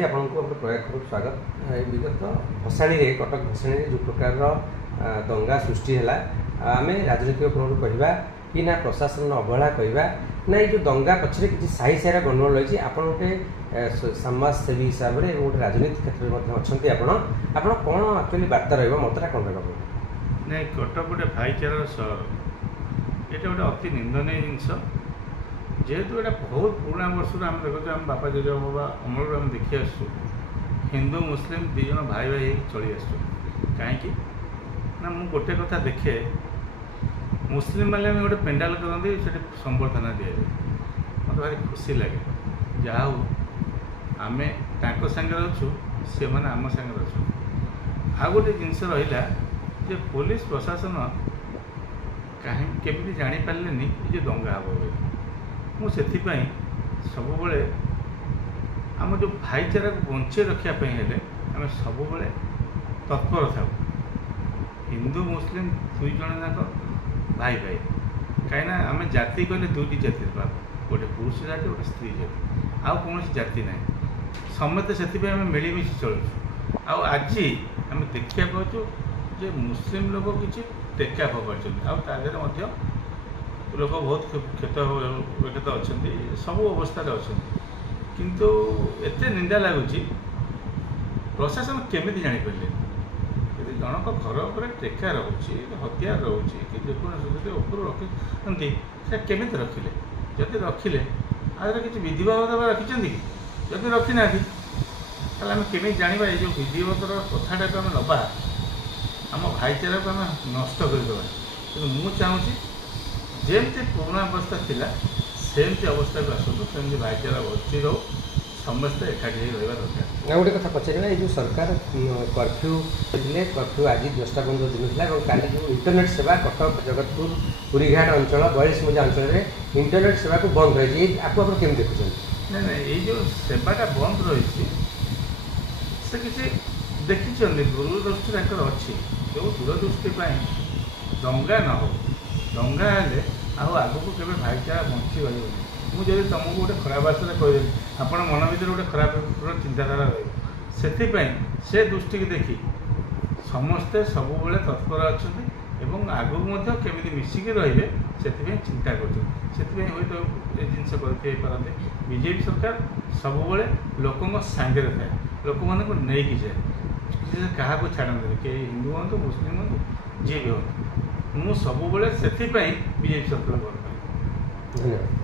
भाई आपको प्रयाग खबर स्वागत। विगत भसाणी कटक भसाणी जो प्रकार दंगा सृष्टि है आम राजनीतिक कोण कहवा कि ना प्रशासन अवहेला कहवा ना ये जो दंगा पछरे किसी साही सारा गंडगोल रही आप गोटे समाजसेवी हिसाब से गोटे राजनीति क्षेत्र में अच्छा आप कौन एक्चुअली बार्ता रतटा कौन रहा नहीं कटक गोटे भाईचारार सहर ये गोटे अति निंदनीय जिनस जेहेतु ये बहुत पुराना वर्ष आम देखते आम बापा जेजे बाबा अमल आम देखी आसु हिंदू मुस्लिम दी जन भाई भाई चली आस कहीं ना मु गोटे कथा देखे मुस्लिम वाले गोटे पेंडाल करते से संबर्धना दि जाए मत भारी खुशी लगे जहा आम सांगे अच्छु से मैंने आम सांगे अच्छु आ गोटे जिनस रहा जे पुलिस प्रशासन कहीं केमी जापारे ये दंगा हम बोली मुझे सब आम जो भाईचारा को बंचे रखापी आम सब तत्पर था हिंदू मुस्लिम दुई जन जाक भाई भाई कहीं आम जाति कहले दुईटी जाति गोटे पुरुष जाति गोटे स्त्री जाति आउ कौन जाति ना समस्त से मिलमिशि चलु आज आम देखा पाचु जे मुस्लिम लोग किसी टेका फोपाड़ी लोक बहुत क्षत अच्छा सब अवस्था अच्छा किंतु एत निंदा लगुच प्रशासन केमी जापर यदि जनक घर पर टेका रोचे हथियार रोचे कि जेकोसी उपर रखी केमी रखिले जदि रखिले आदि किसी विधिवत रखिंट कि जदि रखी ना आम केमी जाना ये जो विधिवतर कथाटा को आम नवा आम भाईचारा को आम नष्ट करदे कि मुझे चाहूँगी जमती पुराना अवस्था थिला सेमती अवस्था को आसतु सेमती भाईचारा बची रो समस्त एकाठी रहा दरकार। गोटे कथा पचार ये जो सरकार कर्फ्यू कर्फ्यू आज 10टा 15 दिन था काली जो इंटरनेट सेवा कटक जगतपुर पुरीघाट अंचल 42 मजा अंचल इंटरनेट सेवा को बंद रही आपको आप केमी देखुं ना ना ये जो सेवाटा बंद रही से किसी देखी दूरदृष्टि अच्छी जो दूरदृष्टि दंगा न हो दंगा हेले आगू के भाईचारा बंची रही मुझे तुमको गोटे खराब भाषा कहीदेली आप मन भर गोटे खराब चिंताधारा रही से दृष्टि की देखी समस्ते सब तत्पर अच्छा आगू केमी मिसिकी रे से चिंता कर जिनस करते बीजेपी सरकार सब लोकों सांगे थाए लोक मान नहीं जाए क्या छाड़ते कहीं हिंदू हूँ मुस्लिम हूँ जी भी हूँ मुझे सब बीजेपी सरकार। धन्यवाद।